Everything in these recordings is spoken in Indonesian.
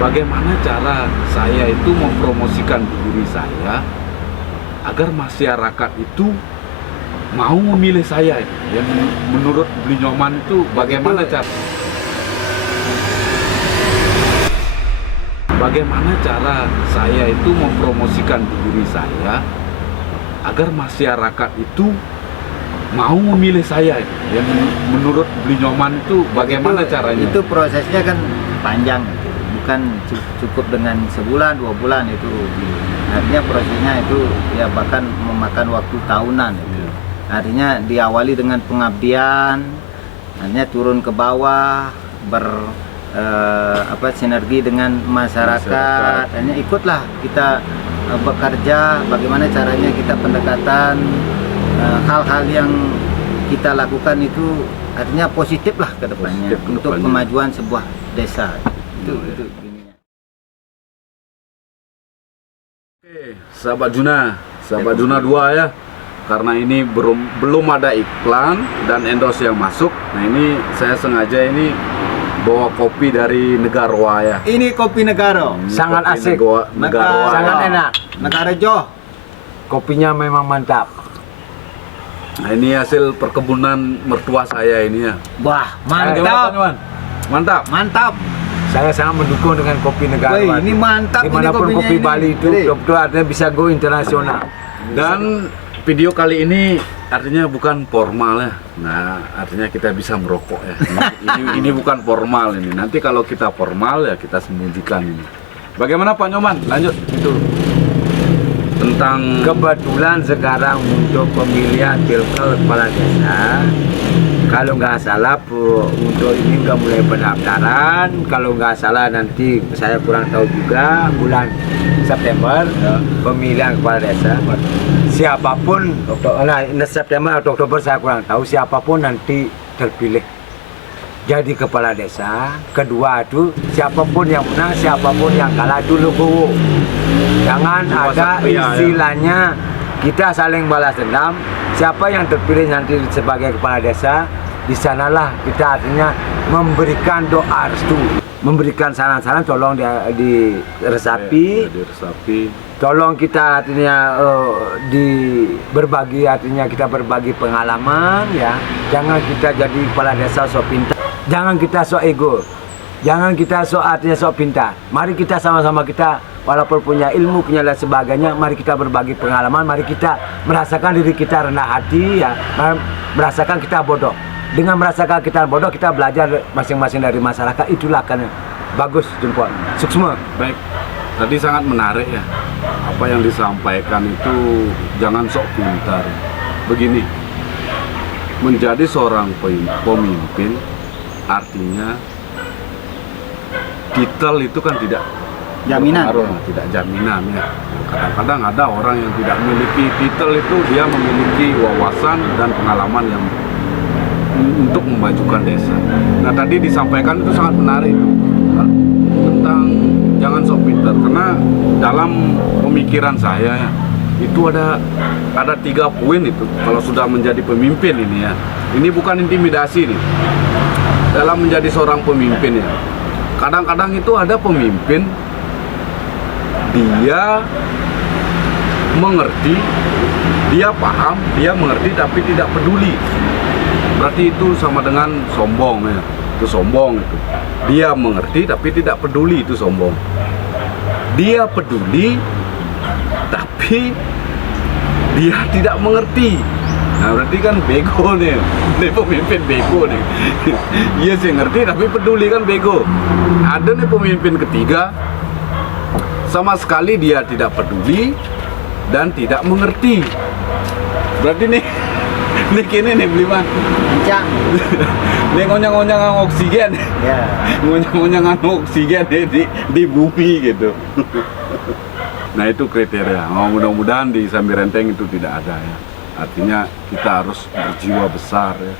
bagaimana cara saya itu mempromosikan diri saya agar masyarakat itu mau memilih saya, yang menurut Bli Nyoman itu bagaimana cara saya itu mempromosikan diri saya agar masyarakat itu mau memilih saya, yang menurut Bli Nyoman itu bagaimana caranya? Itu prosesnya kan panjang, bukan cukup dengan sebulan 2 bulan itu. Artinya prosesnya itu ya bahkan memakan waktu tahunan itu. Artinya diawali dengan pengabdian, artinya turun ke bawah, sinergi dengan masyarakat. Artinya ikutlah kita bekerja, bagaimana caranya kita pendekatan, hal-hal yang kita lakukan itu artinya positif lah ke depannya untuk kemajuan sebuah desa. Itu ininya. Oke, sahabat Juna 2 ya. Karena ini belum ada iklan dan endorse yang masuk. Nah, ini saya sengaja ini bawa kopi dari Negarawa ya. Ini kopi Negara. Sangat asik. Negarawa. Sangat enak. Negara Jo. Kopinya memang mantap. Nah, ini hasil perkebunan mertua saya ini ya. Wah, Gimana, Pak mantap. Nyoman? Mantap. Mantap. Saya sangat mendukung dengan kopi negara. Wih, ini mantap. Dimanapun ini kopi ini. Bali itu betul artinya bisa go internasional. Dan video kali ini artinya bukan formal ya. Nah, artinya kita bisa merokok ya. Ini bukan formal ini. Nanti kalau kita formal ya kita sembunyikan ini. Bagaimana Pak Nyoman? Lanjut itu. Tentang Kebetulan sekarang untuk pemilihan pilkada kepala desa, kalau nggak salah untuk ini nggak mulai pendaftaran. Kalau nggak salah nanti saya kurang tahu juga bulan September pemilihan kepala desa. Siapapun September atau Oktober saya kurang tahu, siapapun nanti terpilih jadi kepala desa. Kedua itu siapapun yang menang, siapapun yang kalah itu legowo. Jangan ada istilahnya kita saling balas dendam. Siapa yang terpilih nanti sebagai kepala desa, di sanalah kita artinya memberikan doa restu, memberikan saran-saran, tolong diresapi. Tolong kita artinya berbagi, artinya kita berbagi pengalaman ya. Jangan kita jadi kepala desa sok pintar. Jangan kita sok ego. Jangan kita sok artinya sok pintar. Mari kita sama-sama kita walaupun punya ilmu, punya dan sebagainya, mari kita berbagi pengalaman, mari kita merasakan diri kita rendah hati ya, merasakan kita bodoh. Dengan merasakan kita bodoh, kita belajar masing-masing dari masyarakat, itulah kan bagus jempol. Sukses. baik. Tadi sangat menarik ya. Apa yang disampaikan itu jangan sok pintar. Begini. Menjadi seorang pemimpin artinya titel itu kan tidak Jaminan. tidak jaminan ya. Kadang-kadang ada orang yang tidak memiliki titel itu, dia memiliki wawasan dan pengalaman yang untuk memajukan desa. Nah, tadi disampaikan itu sangat menarik tentang jangan sok pintar, karena dalam pemikiran saya ya, itu ada 3 poin itu kalau sudah menjadi pemimpin ini ya. Ini bukan intimidasi nih. Dalam menjadi seorang pemimpin ya. Kadang-kadang itu ada pemimpin dia mengerti, dia paham, dia mengerti tapi tidak peduli. Berarti itu sama dengan sombong ya. Itu sombong itu. Dia mengerti tapi tidak peduli, itu sombong. Dia peduli tapi dia tidak mengerti. Nah, berarti kan bego nih. Ini pemimpin bego nih. Iya sih ngerti tapi peduli, kan bego. Ada nih pemimpin ketiga, sama sekali dia tidak peduli dan tidak mengerti. Berarti nih kini nih Bliman Bincang. Ini ngonyang-ngonyang oksigen Ya. ngonyang-ngonyang oksigen di bumi gitu. Nah, itu kriteria. Mudah-mudahan di Sambirenteng itu tidak ada ya. Artinya kita harus berjiwa besar ya.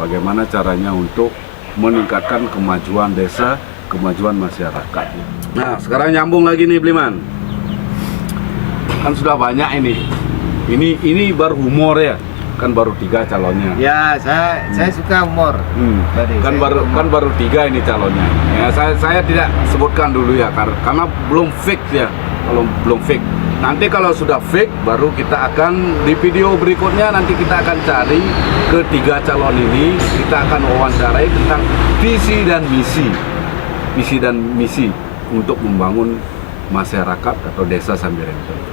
Bagaimana caranya untuk meningkatkan kemajuan desa, kemajuan masyarakat. Nah, sekarang nyambung lagi nih Bliman. Kan sudah banyak ini baru humor ya. kan baru 3 calonnya. Ya, saya suka humor. Tadi Kan saya baru humor. kan baru 3 ini calonnya. Ya saya tidak sebutkan dulu ya karena belum fix ya. Kalau belum fix. Nanti kalau sudah fix baru kita akan di video berikutnya nanti kita akan cari ketiga calon ini, kita akan wawancarai tentang visi dan misi. Visi dan misi untuk membangun masyarakat atau desa Sambirenteng.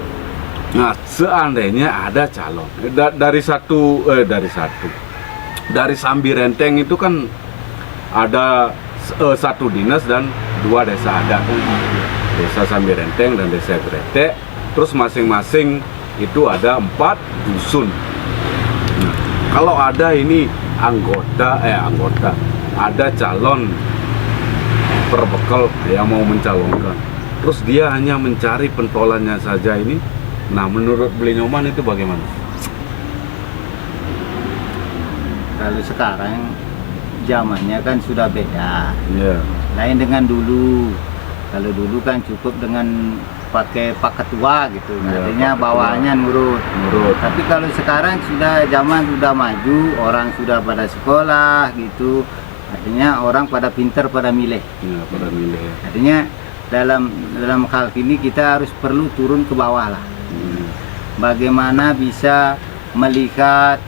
Nah, seandainya ada calon dari Sambirenteng itu kan ada 1 dinas dan 2 desa adat, desa Sambirenteng dan desa Gretek. Terus masing-masing itu ada 4 dusun. Nah, kalau ada ini anggota, ada calon perbekal yang mau mencalonkan, terus dia hanya mencari pentolannya saja ini. Nah, menurut Beli Nyoman itu bagaimana? Kalau sekarang zamannya kan sudah beda. Iya. Lain dengan dulu. Kalau dulu kan cukup dengan pakai Pak Ketua gitu. Ya, Artinya Pak Ketua. bawahannya nurut. Menurut Tapi kalau sekarang zaman sudah maju, orang sudah pada sekolah gitu. Artinya orang pada pinter, pada milih. ya, pada milih. Artinya dalam hal ini kita harus perlu turun ke bawah lah. Bagaimana bisa melihat,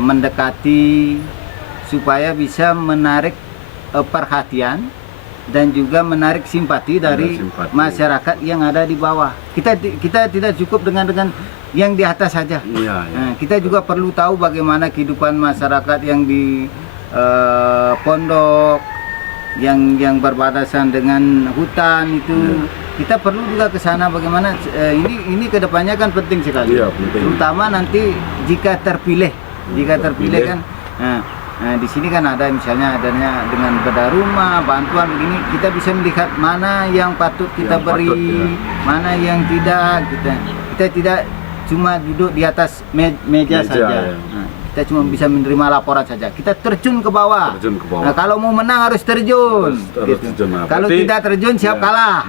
mendekati supaya bisa menarik perhatian dan juga menarik simpati dari simpati. masyarakat yang ada di bawah. Kita tidak cukup dengan yang di atas saja. Iya, ya. Nah, kita juga perlu tahu bagaimana kehidupan masyarakat yang di pondok, yang berbatasan dengan hutan itu. Kita perlu juga ke sana bagaimana ini kedepannya kan penting sekali. Iya, penting. Terutama nanti jika terpilih kan. Nah, di sini kan ada misalnya adanya dengan bedah rumah, bantuan begini, kita bisa melihat mana yang patut kita Yang beri, patut, ya. mana yang tidak. Kita tidak cuma duduk di atas meja saja. ya. Nah, kita cuma bisa menerima laporan saja. Kita terjun ke bawah. Terjun ke bawah. Nah, kalau mau menang harus terjun. Harus terjun. Nah, Kalau berarti- tidak terjun siap Ya. kalah.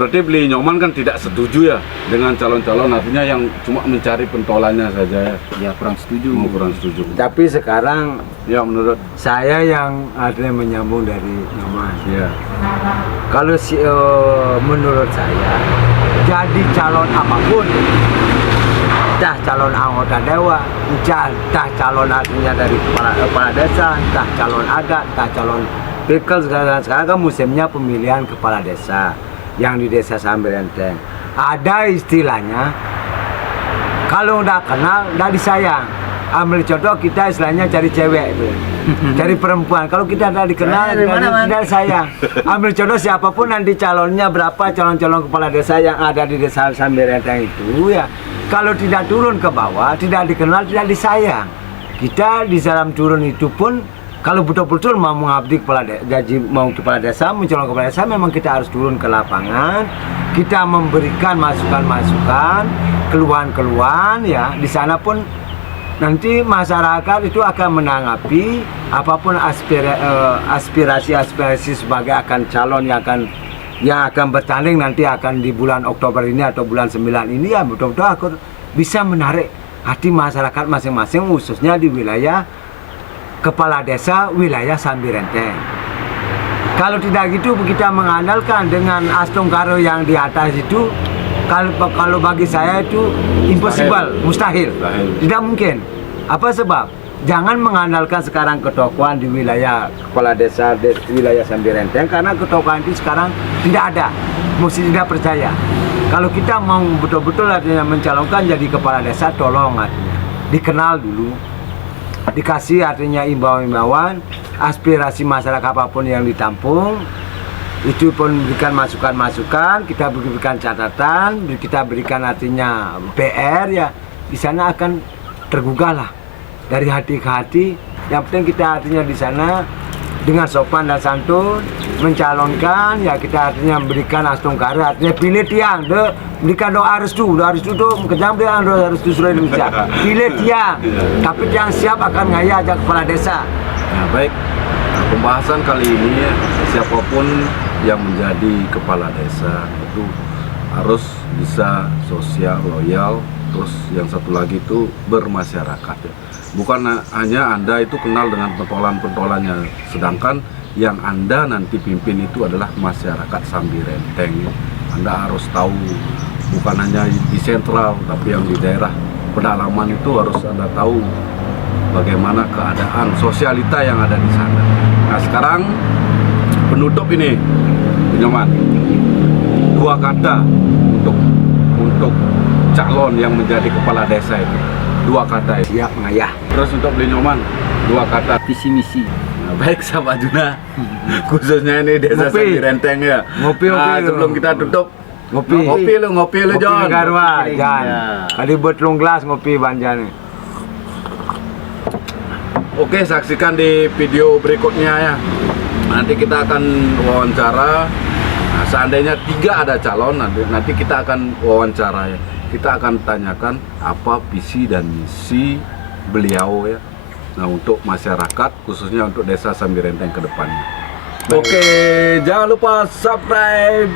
Berarti Beli Nyoman kan tidak setuju ya dengan calon-calon, artinya yang cuma mencari pentolannya saja ya. Ya kurang setuju. Kurang setuju. Tapi sekarang Ya, menurut saya yang ada menyambung dari Nyoman. ya. Kalau menurut saya, jadi calon apapun, entah calon anggota dewan, entah calon artinya dari kepala desa, entah calon adat, entah calon pikul, sekarang kan musimnya pemilihan kepala desa yang di desa Sambirenteng. Ada istilahnya, kalau udah kenal, udah disayang. Ambil contoh kita istilahnya cari cewek itu, cari perempuan. Kalau kita udah dikenal, Dari mana, Man? tidak sayang. Ambil contoh siapapun nanti calonnya berapa calon-calon kepala desa yang ada di desa Sambirenteng itu ya. Kalau tidak turun ke bawah, tidak dikenal, tidak disayang. Kita di dalam turun itu pun kalau betul-betul mau mengabdi kepala desa, mencalon kepala desa, memang kita harus turun ke lapangan. Kita memberikan masukan-masukan, keluhan-keluhan ya. Di sana pun nanti masyarakat itu akan menanggapi apapun aspirasi sebagai akan calon yang akan bertanding nanti akan di bulan Oktober ini atau bulan 9 ini ya, betul-betul aku bisa menarik hati masyarakat masing-masing, khususnya di wilayah kepala desa wilayah Sambirenteng. Kalau tidak gitu kita mengandalkan dengan Astung Karo yang di atas itu, kalau bagi saya itu impossible, mustahil. Tidak mungkin. Apa sebab? Jangan mengandalkan sekarang ketokohan di wilayah kepala desa wilayah Sambirenteng, karena ketokohan itu sekarang tidak ada. Mesti tidak percaya. Kalau kita mau betul-betul artinya mencalonkan jadi kepala desa, tolong artinya dikenal dulu, dikasih artinya imbauan-imbauan, aspirasi masyarakat apapun yang ditampung, itu pun berikan masukan-masukan, kita berikan catatan, kita berikan artinya PR ya, di sana akan tergugah lah dari hati ke hati. Yang penting kita artinya di sana dengan sopan dan santun mencalonkan ya, kita artinya memberikan Astung Karo, artinya pilih tiang, berikan doa restu itu kejam dia doa restu seluruh Indonesia. Pilih tiang, tapi tiang siap akan ngaya ajak kepala desa. Nah, baik. Nah, pembahasan kali ini ya, siapapun yang menjadi kepala desa itu harus bisa sosial, loyal, terus yang satu lagi itu bermasyarakat ya. Bukan hanya Anda itu kenal dengan pentolan-pentolannya, sedangkan yang Anda nanti pimpin itu adalah masyarakat Sambi Renteng ya. Anda harus tahu, bukan hanya di sentral, tapi yang di daerah pedalaman itu harus Anda tahu bagaimana keadaan sosialita yang ada di sana. Nah sekarang penutup ini, Nyoman, 2 kata untuk calon yang menjadi kepala desa itu, 2 kata itu. Siap ngayah. Terus untuk Nyoman, 2 kata. Visi misi. Nah, baik sahabat Juna, khususnya ini desa Ngopi. Sambi Renteng ya. Ngopi, Nah, ngopi. sebelum kita tutup, Ngopi. ngopi lu John. Garwa, Ngopi, Jan. ya. Kali buat long gelas ngopi banjane. Oke, saksikan di video berikutnya ya. Nanti kita akan wawancara. Nah, seandainya 3 ada calon, nanti kita akan wawancara ya. Kita akan tanyakan apa visi dan misi beliau ya. Nah, untuk masyarakat, khususnya untuk desa Sambi Renteng ke depannya. Oke, jangan lupa subscribe